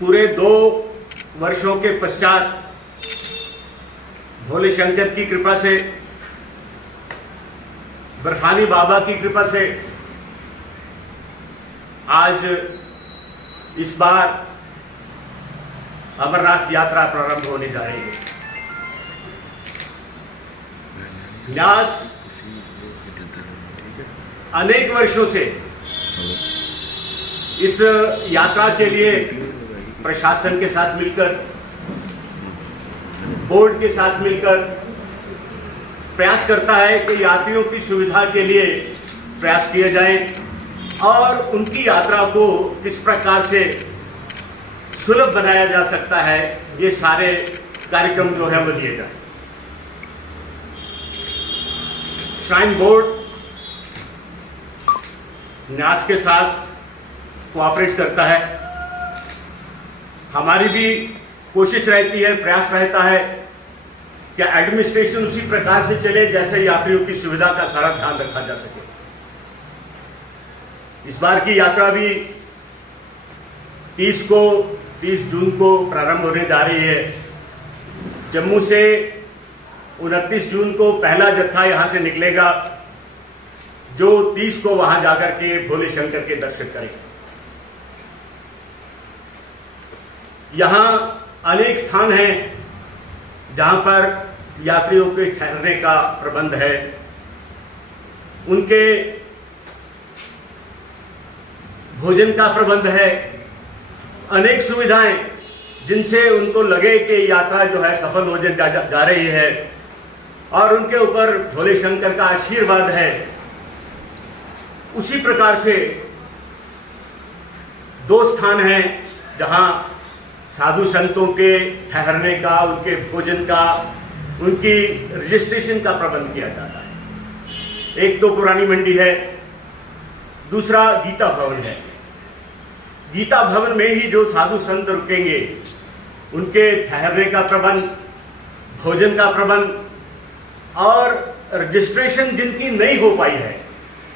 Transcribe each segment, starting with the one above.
पूरे 2 वर्षों के पश्चात भोले शंकर की कृपा से, बर्फानी बाबा की कृपा से आज इस बार अमरनाथ यात्रा प्रारंभ होने जा रही है। न्यास अनेक वर्षों से इस यात्रा के लिए प्रशासन के साथ मिलकर, बोर्ड के साथ मिलकर प्रयास करता है कि यात्रियों की सुविधा के लिए प्रयास किए जाए और उनकी यात्रा को किस प्रकार से सुलभ बनाया जा सकता है, ये सारे कार्यक्रम जो है वो लिए जाए। श्राइन बोर्ड न्यास के साथ कोऑपरेट करता है। हमारी भी कोशिश रहती है, प्रयास रहता है कि एडमिनिस्ट्रेशन उसी प्रकार से चले जैसे यात्रियों की सुविधा का सारा ध्यान रखा जा सके। इस बार की यात्रा भी 30 जून को प्रारंभ होने जा रही है। जम्मू से 29 जून को पहला जत्था यहां से निकलेगा, जो 30 को वहां जाकर के भोले शंकर के दर्शन करेगा। यहां अनेक स्थान हैं जहां पर यात्रियों के ठहरने का प्रबंध है, उनके भोजन का प्रबंध है, अनेक सुविधाएं जिनसे उनको लगे कि यात्रा जो है सफल हो जा रही है और उनके ऊपर भोले शंकर का आशीर्वाद है। उसी प्रकार से 2 स्थान हैं जहां साधु संतों के ठहरने का, उनके भोजन का, उनकी रजिस्ट्रेशन का प्रबंध किया जाता है। एक तो पुरानी मंडी है, दूसरा गीता भवन है। गीता भवन में ही जो साधु संत रुकेंगे उनके ठहरने का प्रबंध, भोजन का प्रबंध और रजिस्ट्रेशन जिनकी नहीं हो पाई है,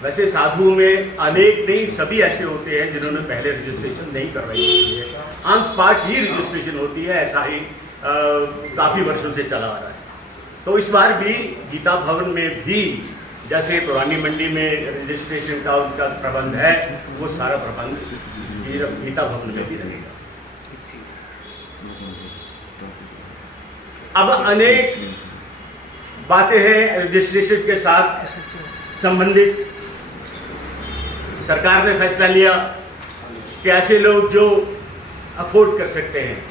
वैसे साधुओं में अनेक नहीं सभी ऐसे होते हैं जिन्होंने पहले रजिस्ट्रेशन नहीं करवाई होती है, ऑन स्पॉट ही रजिस्ट्रेशन होती है। ऐसा ही काफ़ी वर्षों से चला आ रहा है। तो इस बार भी गीता भवन में भी जैसे पुरानी मंडी में रजिस्ट्रेशन का उनका प्रबंध है, वो सारा प्रबंध गीता भवन में भी रहेगा। अब अनेक बातें हैं रजिस्ट्रेशन के साथ संबंधित। सरकार ने फैसला लिया कि ऐसे लोग जो अफोर्ड कर सकते हैं,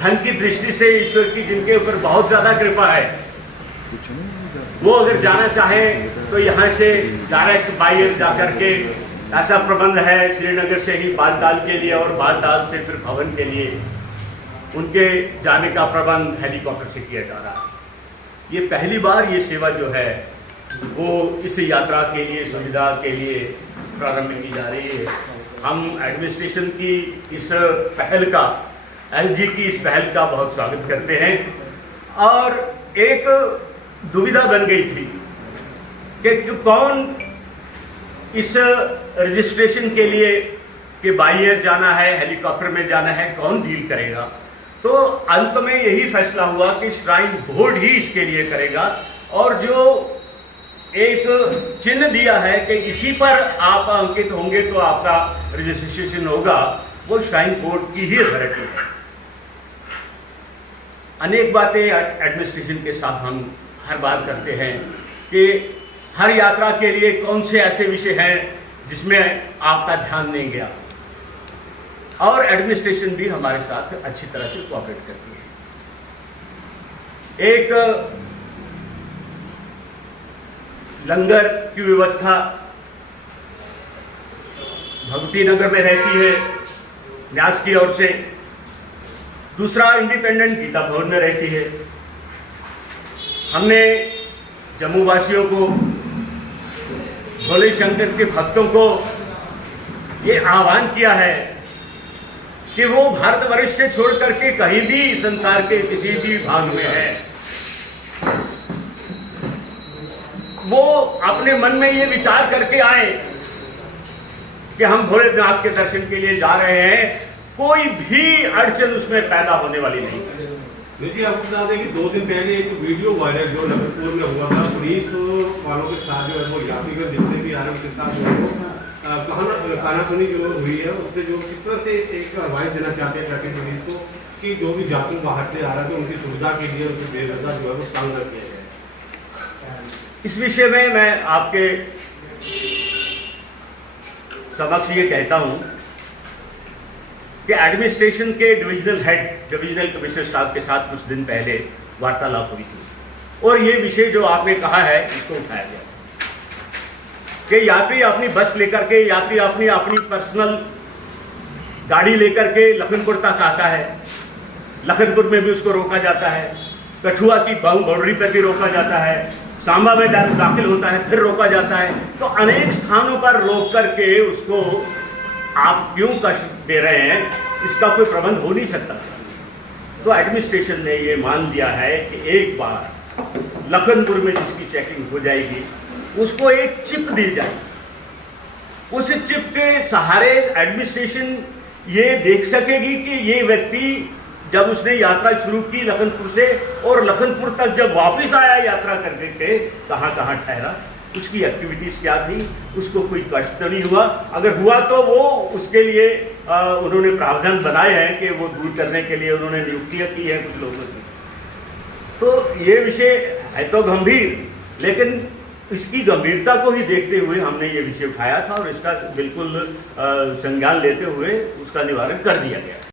धन की दृष्टि से ईश्वर की जिनके ऊपर बहुत ज्यादा कृपा है, वो अगर जाना चाहे तो यहाँ से डायरेक्ट बायर जाकर के, ऐसा प्रबंध है श्रीनगर से ही बालताल के लिए और बालताल से फिर भवन के लिए उनके जाने का प्रबंध हेलीकॉप्टर से किया जा रहा है। ये पहली बार ये सेवा जो है वो इस यात्रा के लिए, सुविधा के लिए प्रारंभ की जा रही है। हम एडमिनिस्ट्रेशन की इस पहल का, एलजी की इस पहल का बहुत स्वागत करते हैं। और एक दुविधा बन गई थी कि कौन इस रजिस्ट्रेशन के लिए कि बाई एयर जाना है, हेलीकॉप्टर में जाना है, कौन डील करेगा। तो अंत में यही फैसला हुआ कि श्राइन बोर्ड ही इसके लिए करेगा और जो एक चिन्ह दिया है कि इसी पर आप अंकित होंगे तो आपका रजिस्ट्रेशन होगा, वो श्राइन बोर्ड की ही अथॉरिटी है। अनेक बातें एडमिनिस्ट्रेशन के साथ हम हर बार करते हैं कि हर यात्रा के लिए कौन से ऐसे विषय हैं जिसमें आपका ध्यान नहीं गया, और एडमिनिस्ट्रेशन भी हमारे साथ अच्छी तरह से कोऑपरेट करती है। एक लंगर की व्यवस्था भगवती नगर में रहती है न्यास की ओर से, दूसरा इंडिपेंडेंट गीता भवन में रहती है। हमने जम्मू वासियों को, भोले शंकर के भक्तों को ये आह्वान किया है कि वो भारतवर्ष से छोड़ करके कहीं भी संसार के किसी भी भाग में है, वो अपने मन में ये विचार करके आए कि हम भोलेनाथ के दर्शन के लिए जा रहे हैं, कोई भी अड़चन उसमें पैदा होने वाली नहीं। देखिए, आपको बता दें कि 2 दिन पहले एक वीडियो वायरल जो लखनपुर में हुआ था, पुलिस वालों के साथ जो है वो यात्रीगण जितने भी आ रहे हैं उनके साथ जो है वो कानासुनी जो हुई है, उससे जो किस तरह से एक एडवाइस देना चाहते हैं ट्रैफिक पुलिस को कि जो भी यात्री बाहर से आ रहा है उनकी सुविधा के लिए उनकी बेवजह जो है वो तंग न किया जाए। इस विषय में मैं आपके समक्ष ये कहता हूं कि एडमिनिस्ट्रेशन के डिविजनल हेड, डिविजनल कमिश्नर साहब के साथ कुछ दिन पहले वार्तालाप हुई थी और ये विषय जो आपने कहा है इसको उठाया गया कि यात्री अपनी बस लेकर के, यात्री अपनी पर्सनल गाड़ी लेकर के लखनपुर तक आता है, लखनपुर में भी उसको रोका जाता है, कठुआ की बाउंड्री पर भी रोका जाता है, सांबा में दाखिल होता है फिर रोका जाता है। तो अनेक स्थानों पर रोक करके उसको आप क्यों कष्ट दे रहे हैं, इसका कोई प्रबंध हो नहीं सकता। तो एडमिनिस्ट्रेशन ने ये मान लिया है कि एक बार लखनपुर में जिसकी चेकिंग हो जाएगी उसको एक चिप दी जाएगी। उस चिप के सहारे एडमिनिस्ट्रेशन ये देख सकेगी कि ये व्यक्ति जब उसने यात्रा शुरू की लखनपुर से और लखनपुर तक जब वापस आया यात्रा करके के कहाँ कहाँ ठहरा, उसकी एक्टिविटीज क्या थी, उसको कोई कष्ट तो नहीं हुआ। अगर हुआ तो वो उसके लिए उन्होंने प्रावधान बनाए हैं कि वो दूर करने के लिए उन्होंने नियुक्तियां की है कुछ लोगों की। तो ये विषय है तो गंभीर, लेकिन इसकी गंभीरता को ही देखते हुए हमने ये विषय उठाया था और इसका बिल्कुल संज्ञान लेते हुए उसका निवारण कर दिया गया।